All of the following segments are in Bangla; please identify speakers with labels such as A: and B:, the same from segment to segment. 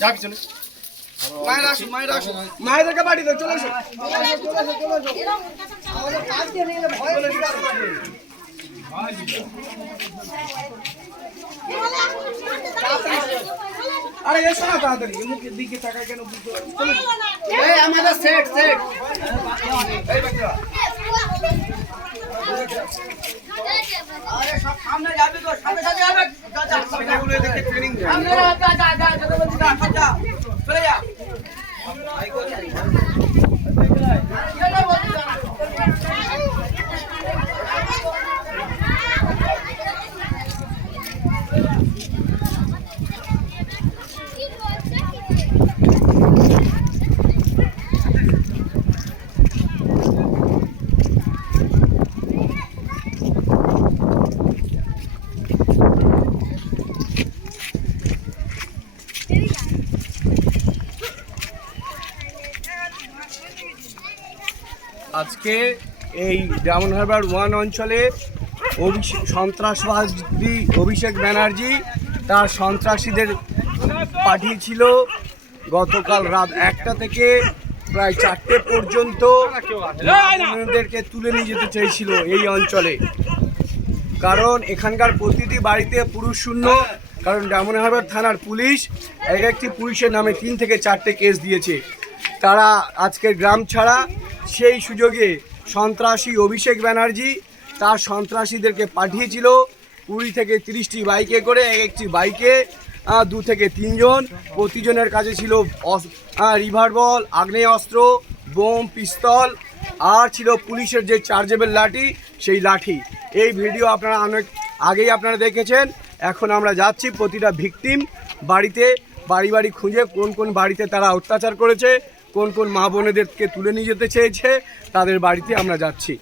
A: যা পিছনে। মায়ের আসুন মায়ের আসুন মায়েদেরকে বাড়ি দাও চলে এসো। আরে এসো না তাড়াতাড়ি। মুখের দিকে তাকায় কেন? বুঝতে আমাদের সেট সেট এই বাচ্চা এগুলো এদেরকে ট্রেনিং দেয় আজকে এই ডায়মন্ড হারবার ওয়ান অঞ্চলে সন্ত্রাসবাদী অভিষেক ব্যানার্জি তার সন্ত্রাসীদের পাঠিয়েছিল গতকাল রাত একটা থেকে প্রায় চারটে পর্যন্ত তুলে নিয়ে যেতে চেয়েছিল এই অঞ্চলে। কারণ এখানকার প্রতিটি বাড়িতে পুরুষ শূন্য কারণ ডায়মন্ড হারবার থানার পুলিশ এক একটি পুলিশের নামে তিন থেকে চারটে কেস দিয়েছে। তারা আজকের গ্রাম ছাড়া সেই সুযোগে সন্ত্রাসী অভিষেক ব্যানার্জি তার সন্ত্রাসীদেরকে পাঠিয়েছিল। কুড়ি থেকে তিরিশটি বাইকে করে এক একটি বাইকে দু থেকে তিনজন। প্রতিজনের কাছে ছিল অস- আহ, রিভার বল আগ্নেয় অস্ত্র বোম পিস্তল। আর ছিল পুলিশের যে চার্জেবল লাঠি সেই লাঠি। এই ভিডিও আপনারা অনেক আগেই আপনারা দেখেছেন। এখন আমরা যাচ্ছি প্রতিটা ভিকটিম বাড়িতে বাড়ি বাড়ি খুঁজে কোন কোন বাড়িতে তারা অত্যাচার করেছে কোন কোন মা বোনেদেরকে তুলে নিয়ে যেতে চেয়েছে তাদের বাড়িতে আমরা যাচ্ছি।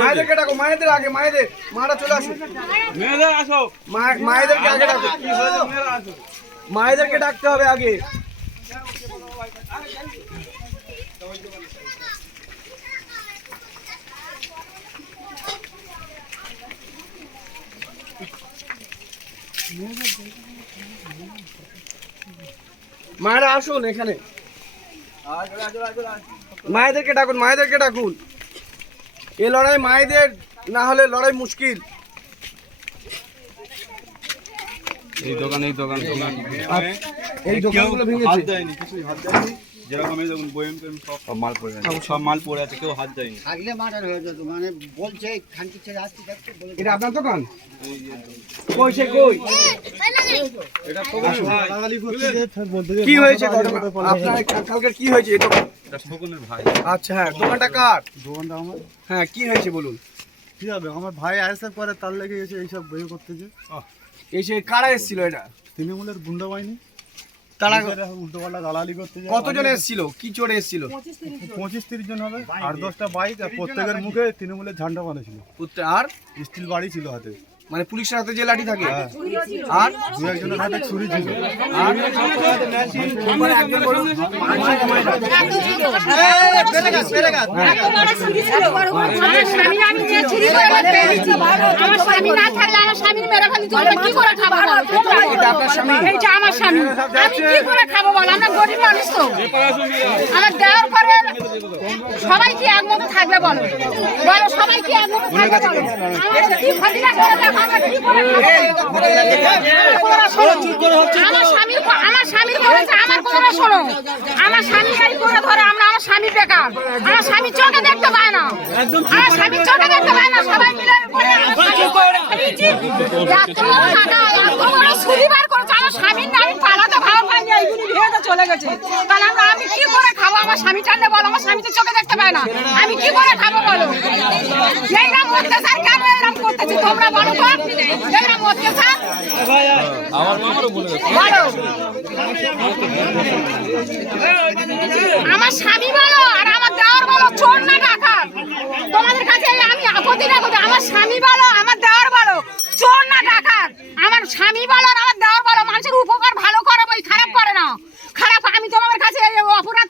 A: মায়েদেরকে ডাকো মায়েদের আগে মায়েদের মারা চলে আসুন।
B: মেয়েদের আসো।
A: মা- মায়েদেরকে আগে ডাকো। মায়েদেরকে ডাকতে হবে আগে। মায়েরা আসুন এখানে। মায়েদেরকে ডাকুন মায়েদেরকে ডাকুন। এ লড়াই মায়েদের, না হলে লড়াই মুশকিল।
B: এই দোকান এই দোকান দোকান।
A: এই দোকানগুলো
B: দেয়নি কিছুই হাত দেয়নি। যেরকম এই দেখুন বয়েম টেম সব সব মাল পড়ে আছে। সব মাল পড়ে আছে কেউ হাত দেয়নি।
C: থাকলে মার্ডার হয়ে যেত মানে বলছে খানকি ছেড়ে আসছি
A: এটা আপনার দোকান? কই সে কই? কি হয়েছে আপনার কালকে কি হয়েছে?
B: এটা শকুনের ভাই।
A: আচ্ছা হ্যাঁ দোকানটা কার?
D: দোকানটা আমার।
A: হ্যাঁ কি হয়েছে বলুন?
D: কি হবে? আমার ভাই আইএসএফ করে তার লেগে এসে এইসব বই করতেছে।
A: এসে কারা এসেছিল এটা?
D: তৃণমূলের গুন্ডা বাহিনী।
A: তারা
D: উল্টো পাল্টা দালালি করতে
A: কতজন এসেছিল? কি চড়ে এসেছিল?
D: পঁচিশ তিরিশ জন হবে। আর দশটা বাইক আর প্রত্যেকের মুখে তৃণমূলের ঝান্ডা বানিয়েছিল
A: উত্তর- আর?
D: স্টিল বাড়ি ছিল হাতে।
A: মানে পুলিশের হাতে যে লাঠি থাকে।
D: হ্যাঁ।
A: আর
D: দু একজনের হাতে ছুরি ছিল।
A: আর
E: সবাই কি একমতো থাকবে বলো? বলো সবাই কি একমতো থাকবে বলো? আমার কি ক্ষতি করে দেখো আমরা স্বামীর আমার স্বামীর করেছে আমার স্বামী গাড়ি করে ধরে আমরা আমার স্বামী বেকার আমার স্বামী চোখে দেখতে পায় না আমার স্বামী চোখে দেখতে পায় না সবাই মিলে বলে আমার স্বামী এত বড় টাকা, এত বড় ছুরি বার করেছে, আমার স্বামীর না আমি পালাতে ভালো পাইনি, চলে গেছে। তাহলে আমরা আমি কি করে খাব? আমার স্বামী টানলে বলো, আমার স্বামী তো চোখে দেখতে পায় না। আমি কি করে খাব বলো? এইরকম কেন এরকম করতেছি তোমরা বলো তো? আমার স্বামী বলো আর আমার দেওয়ার বলো, চোর না ডাকাত? তোমাদের কাছে আমি আপত্তি যে আমার স্বামী বলো, আমার দেওয়ার বলো চোর না ডাকাত আমার স্বামী বলো আর আমার দেওয়ার বলো মানুষের উপকার ভালো করে বই খারাপ করে না খারাপ আমি তোমাদের কাছে এই অপরাধ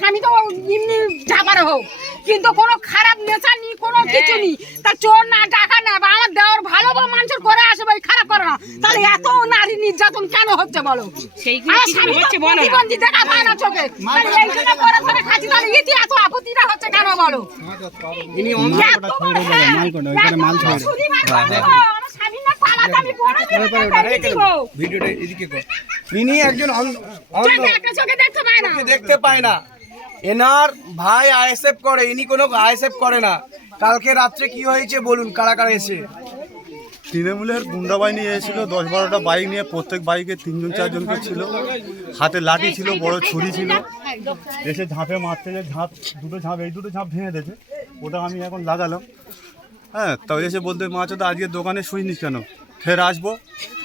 E: স্বামী তো এমনি ঝাপারে হোক কিন্তু কোনো খারাপ নেশা নি কোনো কিছু নি তার চোর না ডাকা না বা আমার দেওয়ার ভালো বা মানুষের করে আসে ভাই খারাপ করে না তাহলে এত নারী নির্যাতন কেন হচ্ছে বলো? আমার স্বামী তো প্রতিবন্ধী দেখা পায় না চোখে। তাহলে এইখানে করে করে খাচ্ছি তাহলে ইতি এত আপত্তিটা হচ্ছে কেন বলো?
A: ইনি অন্ধ
E: এত বড়, হ্যাঁ, এত সুরিমার কথা, আমার স্বামীর না পালাতে আমি বড় মেরে দিব।
A: ভিডিওটা এদিকে কর। ইনি একজন অন্ধ অন্ধ।
E: চোখে একটা চোখে দেখতে পায় না।
A: দেখতে পায় না। এনার ভাই আইএসএফ করে ইনি কোনো আইএসএফ করে না। কালকে রাত্রে কি হয়েছে বলুন কারা কারা এসে?
D: তৃণমূলের গুন্ডা বাহিনী এসেছিল দশ বারোটা বাইক নিয়ে প্রত্যেক বাইকে তিনজন চারজন করে ছিল। হাতে লাঠি ছিল বড় ছুরি ছিল। এসে ঝাঁপে মারতে যে ঝাঁপ দুটো ঝাঁপ এই দুটো ঝাঁপ ভেঙে দিয়েছে। ওটা আমি এখন লাগালাম। হ্যাঁ তবে এসে বলতে মা চোদ্দ আজকে দোকানে শুইনিস কেন? ফের আসব?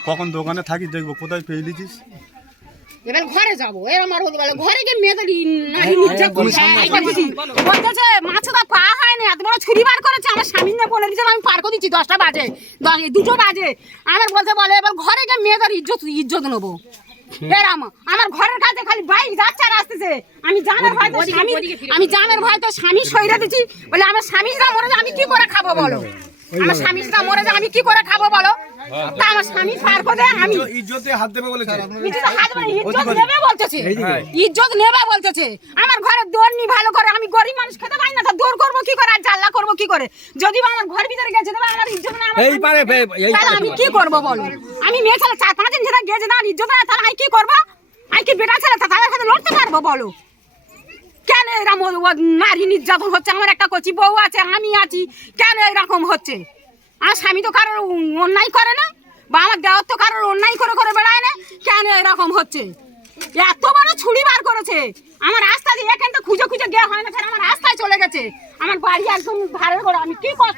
D: কখন দোকানে থাকি দেখব কোথায় পেয়ে
E: এবার ঘরে যাব। এরম আর ঘরে গিয়ে মেয়েদের ই- না এত বড় ছুরি বার করেছি আমার বলে আমি পার করে দিচ্ছি দশটা বাজে দুটো বাজে। আমার বলতে বলে এবার ঘরে গিয়ে মেয়েদের ইজ্জত ইজ্জত নেব। এরাম আমার ঘরের কাছে খালি বাইক যাচ্ছে আর আসতেছে। আমি জানার ভয় তো স্বামী আমি জানার ভয় তো স্বামী সইরা দিচ্ছি। বলে আমার স্বামী যা মরে আমি কি করে খাব বলো? আমার মরে যায় আমি কি করে খাব বলো? তা আমার স্বামী করে আমি।
A: ইজ্জতে হাত দেবে বলেছে।
E: ইজ্জত হাত ইজ্জত নেবে বলতেছে। ইজ্জত নেবে বলতেছে। আমার ঘরে দৌড় নি ভালো করে আমি গরিব মানুষ খেতে পাই না তা দৌড় করব কি করে? আর জাল্লা করব কি করে? যদি বা আমার ঘর ভিতরে গেছে তবে আমার ইজ্জত না এই পারে তাহলে আমি কি করব বলো? আমি মেয়ে ছেলে চার পাঁচ দিন যেটা গেছে না ইজ্জত না তাহলে আমি কি করব? আমি কি বেটা ছেলে তা তাদের সাথে লড়তে পারব বলো? কেন এরকম নারী নির্যাতন হচ্ছে? আমার একটা কচি বউ আছে, আমি আছি। কেন এরকম হচ্ছে? আমার স্বামী তো কারোর অন্যায় করে না, বা আমার দেওয়ার তো কারোর অন্যায় করে করে বেড়ায় না। কেন এরকম হচ্ছে? এত বড় ছুরি বার করেছে। আমার রাস্তা দিয়ে এখান থেকে খুঁজে খুঁজে গিয়ে হয় না আমার রাস্তায় চলে গেছে। আমার বাড়ি একদম ভাড়া করে আমি কি কষ্ট